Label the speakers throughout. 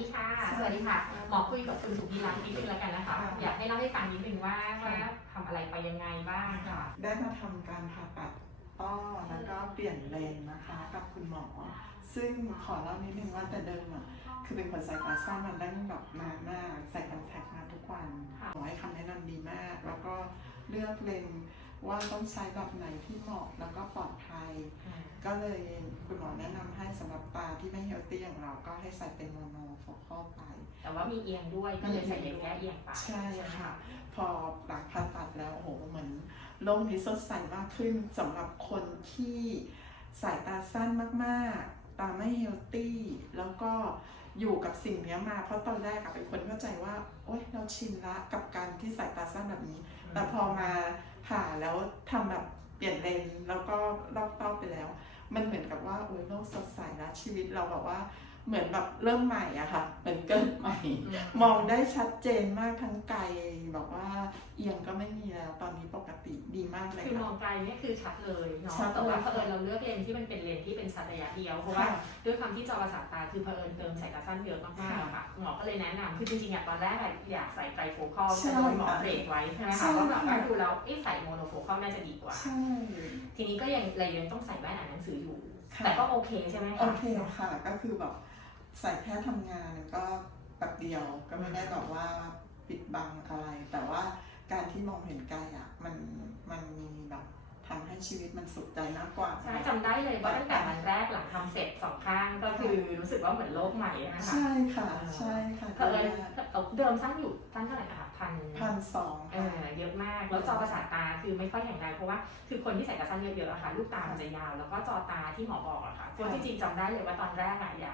Speaker 1: ดีค่ะ
Speaker 2: ส
Speaker 1: ส
Speaker 2: วั
Speaker 1: วั
Speaker 2: ส
Speaker 1: ส
Speaker 2: ดี
Speaker 1: ดี
Speaker 2: ค่ะ
Speaker 1: ค่ะ หมอคุยกับคุณสุพีรัตน์นิดนึงแล้วกันนะคะ
Speaker 2: ค่ะ
Speaker 1: อยากให้เล่าให้ฟังนิดนึงว่า
Speaker 2: ค่ะ
Speaker 1: ว่าทำอะไรไปยังไงบ้างค่ะ
Speaker 2: ได้มาทำการผ่าตัดต้อแล้วก็เปลี่ยนเลนส์นะคะ กับคุณหมอ ซึ่งขอเล่านิดนึงว่าแต่เดิมอะคือเป็นคนสายตาสั้นมันได้แบบนานมากใส่คอนแทคมาทุกวัน
Speaker 1: ค่ะ
Speaker 2: หมอให้คำแนะนำดีมาก แล้วก็เลือกเลนส์ว่าต้องใช้แบบไหนที่เหมาะแล้วก็ปลอดภัย ก็เลยคุณหมอแนะนำให้สำหรับตาที่ไม่เฮลตี้อย่างเราก็ให้ใส่เป็นโมโนโฟกัลไป
Speaker 1: แต่ว่ามีเอียงด้วยก็เลยใส่เลนส์แก้เอียงไป
Speaker 2: ใช่ค่ะ พอหลังผ่าตัดแล้วโอ้โหเหมือนโลกนี้สดใสมากขึ้นสำหรับคนที่สายตาสั้นมากๆ ตาไม่เฮลตี้ แล้วก็อยู่กับสิ่งเนี้ยมา เพราะตอนแรกอะเป็นคนเข้าใจว่า โอ๊ยเราชินละกับการที่สายตาสั้นแบบนี้ แต่พอมาผ่าแล้วทำแบบเปลี่ยนเลนส์แล้วก็ลอกเต้าไปแล้ว มันเหมือนกับว่าโอ้ยโลกสดใสแล้วชีวิตเราแบบว่า เหมือนแบบเริ่มใหม่อะค่ะเหมือนเกิดใหม่ มองได้ชัดเจนมากทั้งไกลแบบว่าเอียงก็ไม่มีแล้ว ตอนนี้ปกติดีมากเลย
Speaker 1: คือม
Speaker 2: ค่ะ
Speaker 1: องไกลเนี่ยคือชัดเลยเนาะ
Speaker 2: ชัดเลย
Speaker 1: แต่ว่าเผอิญเราเลือกเลนส์ที่มันเป็นเลนส์ที่เป็นชัดระยะเดียวเพราะว่า
Speaker 2: ค่ะ
Speaker 1: ด้วยความที่จอประสาทตาคือเผอิญเติมสายตาสั้นเยอะมากๆอะค่ะหมอก็เลยแนะนำคือจริงๆอะตอนแรกอะอยากใส่ไตรโฟกัล
Speaker 2: ใช่
Speaker 1: แต่โดนหมอเบรกไว้ใช่ไหม
Speaker 2: ใช่
Speaker 1: คะว่าแบบว่า
Speaker 2: ค่ะ
Speaker 1: ดูแล้วเอ๊ะใส่โมโนโฟกัลน่าจะดีกว่า
Speaker 2: ใช่
Speaker 1: ทีนี้ก็ยังเลยยังต้องใส่แว่นอ่านหนังสืออยู่
Speaker 2: ค่ะ
Speaker 1: แต่ก็โอเคใช่ไหมคะ
Speaker 2: โอเคค่ะ ก็คือแบบ ใส่แค่ทำงานก็แบบเดียวก็ไม่ได้แบบว่าปิดบังอะไร แต่ว่าการที่มองเห็นไกลอะมันมันมีแบบทำให้ชีวิตมันสุขใจมากกว่า
Speaker 1: ใช่จำได้เลยว่าตั้งแต่วันแรกหลังทำเสร็จสองข้างก็คือรู้สึกว่าเหมือนโลกใหม่นะคะ
Speaker 2: ใช่ค่ะ ใช่ค่ะ
Speaker 1: เผอิญเดิมสั้นอยู่สั้นเท่าไหร่นะคะพัน
Speaker 2: พันสอง
Speaker 1: เอ
Speaker 2: ค่ะ
Speaker 1: อเยอะมาก แล้วจอประสาทตาคือไม่ค่อยแข็งแรงเพราะว่าคือคนที่ใส่กระสั้นเยอะๆอะค่ะลูกตามันจะยาว แล้วก็จอตาที่หมอบอกอะค่ะเพราะจริงๆจำได้เลยว่าตอนแรกอะอยา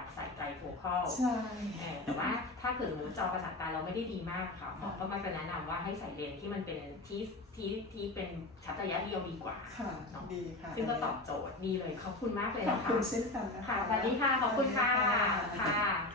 Speaker 1: กใส่ไตร โฟกัล
Speaker 2: ใช่
Speaker 1: เออแต่ว่าถ้าเกิดสมมติจอประสาทตาเราไม่ได้ดีมากค่ะหมอก็มาแนะนำว่าให้ใส่เลนส์ที่มันเป็นที่ที่ที่เป็นชัดระยะเดียวดีกว่า
Speaker 2: ค่ะ ดีค่ะ
Speaker 1: ซึ่งก็ตอบโจทย์ดีเลยขอบคุณมากเลย
Speaker 2: ขอบ
Speaker 1: นะ
Speaker 2: คุ
Speaker 1: คะ
Speaker 2: ณเช่นกันนะคะ
Speaker 1: ค่ะสวัสดีค่ะขอบคุณค่ะ
Speaker 2: สวัสดีค่ะ
Speaker 1: ค่ะ